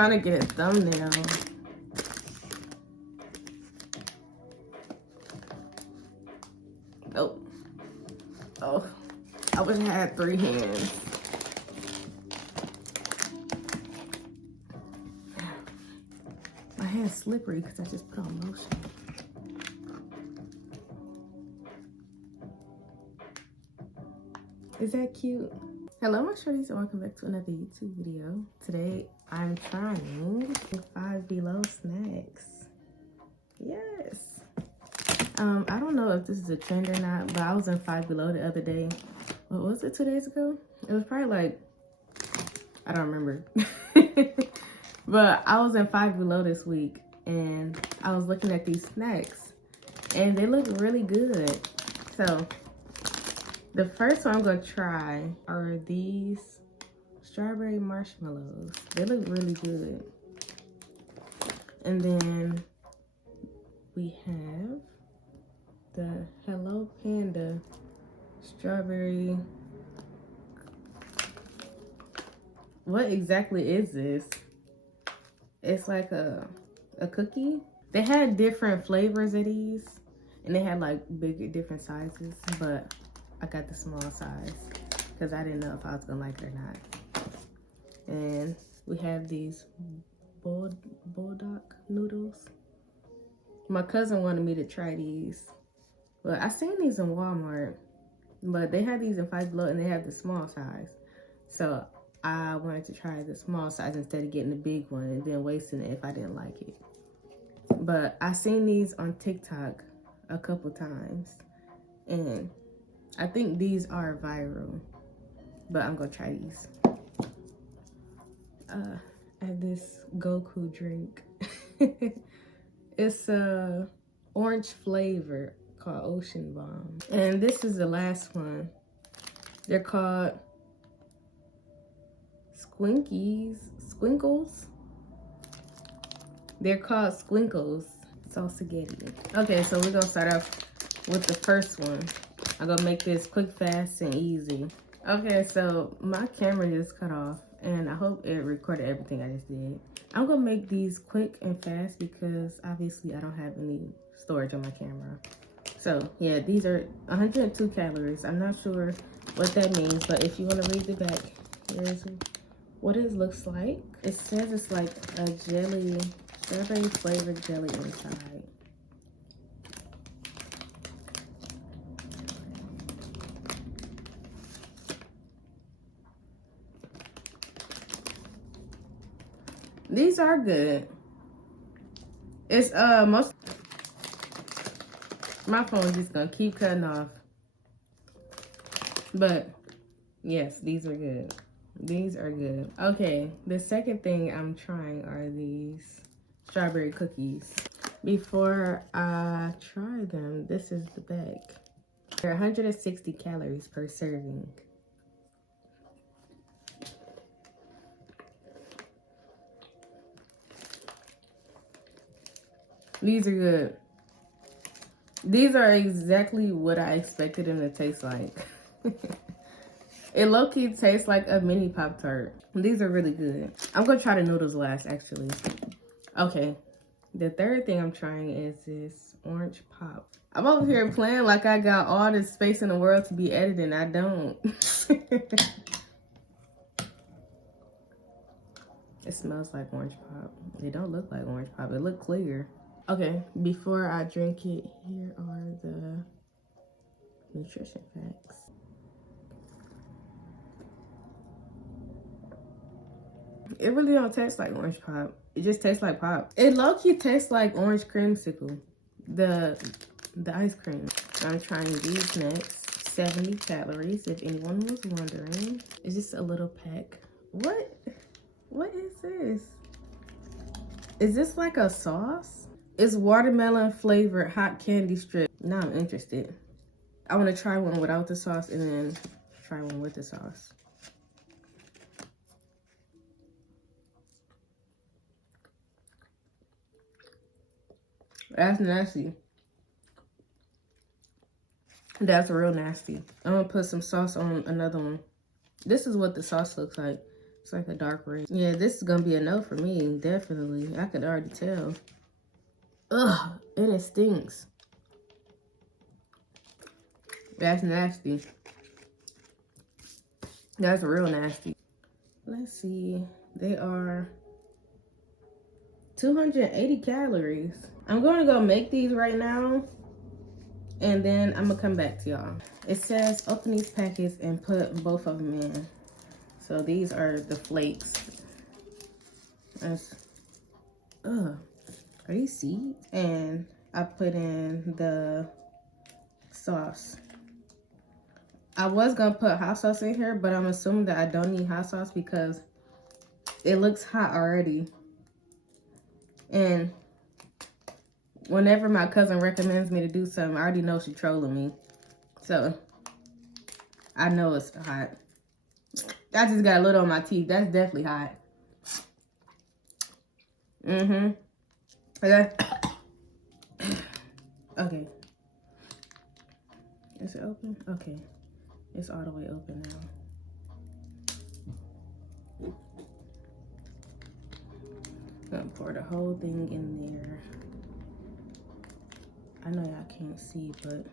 trying to get a thumbnail. Oh. Oh. I wish I had 3 hands. My hand's slippery because I just put on lotion. Is that cute? Hello, my shorties, and welcome back to another YouTube video. Today, I'm trying 5Below snacks. Yes. I don't know if this is a trend or not, but I was in 5Below the other day. What was it, 2 days ago? It was probably like, I don't remember. But I was in 5Below this week, and I was looking at these snacks, and they look really good. So, the first one I'm gonna try are these strawberry marshmallows. They look really good. And then we have the Hello Panda strawberry. What exactly is this? It's like a cookie. They had different flavors of these, and they had like bigger, different sizes, but I got the small size because I didn't know if I was gonna like it or not. And we have these bulldog noodles. My cousin wanted me to try these, but I seen these in Walmart, but they had these in 5Below and they have the small size. So I wanted to try the small size instead of getting the big one and then wasting it if I didn't like it. But I seen these on TikTok a couple times, and I think these are viral, but I'm gonna try these. I have this Goku drink. It's a orange flavor called Ocean Bomb. And this is the last one. They're called Squinkles. They're called Squinkles Salsagetti. Okay, so we're gonna start off with the first one. I'm gonna make this quick, fast, and easy. Okay, so my camera just cut off, and I hope it recorded everything I just did. I'm gonna make these quick and fast because obviously I don't have any storage on my camera. So yeah, these are 102 calories. I'm not sure what that means, but if you wanna read the back, here's what it looks like. It says it's like a jelly, strawberry flavored jelly inside. These are good. It's most, my phone's just gonna keep cutting off. But yes, these are good. These are good. Okay, the second thing I'm trying are these strawberry cookies. Before I try them, this is the bag. They're 160 calories per serving. These are good. These are exactly what I expected them to taste like. It low-key tastes like a mini Pop-Tart. These are really good. I'm gonna try the noodles last, actually. Okay, the third thing I'm trying is this orange pop. I'm over here playing like I got all the space in the world to be editing. I don't. It smells like orange pop. It don't look like orange pop. It look clear. Okay, before I drink it, here are the nutrition facts. It really don't taste like orange pop. It just tastes like pop. It low-key tastes like orange creamsicle, the ice cream. I'm trying these next. 70 calories, if anyone was wondering. It's just a little pack. What is this? Is this like a sauce? It's watermelon flavored hot candy strip. Now I'm interested. I want to try one without the sauce and then try one with the sauce. That's nasty. That's real nasty. I'm gonna put some sauce on another one. This is what the sauce looks like. It's like a dark red. Yeah, this is gonna be a no for me, definitely. I could already tell. Ugh, and it stinks. That's nasty. That's real nasty. Let's see. They are 280 calories. I'm going to go make these right now, and then I'm gonna come back to y'all. It says open these packets and put both of them in. So these are the flakes. That's, ugh, are these seeds? And I put in the sauce. I was gonna put hot sauce in here, but I'm assuming that I don't need hot sauce because it looks hot already. And whenever my cousin recommends me to do something, I already know she's trolling me. So I know it's hot. I just got a little on my teeth. That's definitely hot. Mm-hmm. Okay. Okay. Is it open? Okay. It's all the way open now. I'm gonna pour the whole thing in there. I know y'all can't see, but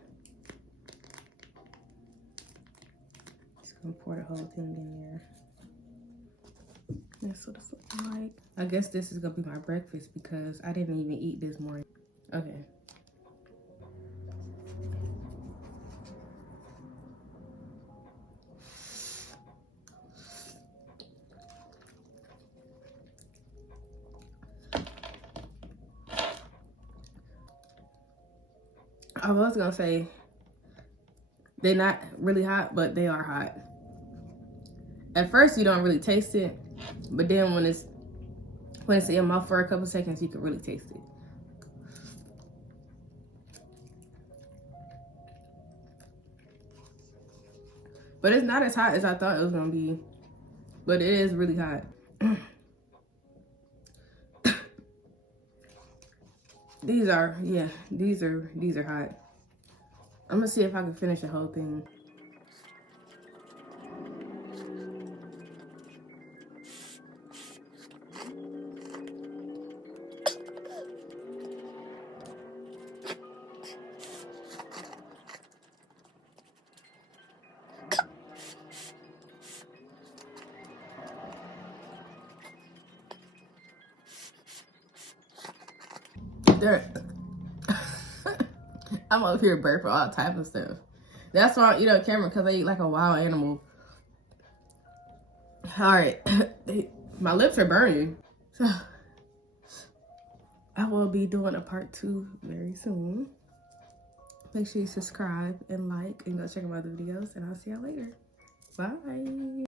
just gonna pour the whole thing in there. That's what it's looking like. I guess this is gonna be my breakfast because I didn't even eat this morning. Okay. I was gonna say they're not really hot, but they are hot. At first you don't really taste it, but then when it's in your mouth for a couple seconds, you can really taste it. But it's not as hot as I thought it was gonna be. But it is really hot. These are hot. I'm gonna see if I can finish the whole thing. I'm up here burping all type of stuff. That's why I eat on camera, because I eat like a wild animal. All right, my lips are burning. So I will be doing a part 2 very soon. Make sure you subscribe and like and go check out my other videos, and I'll see y'all later. Bye.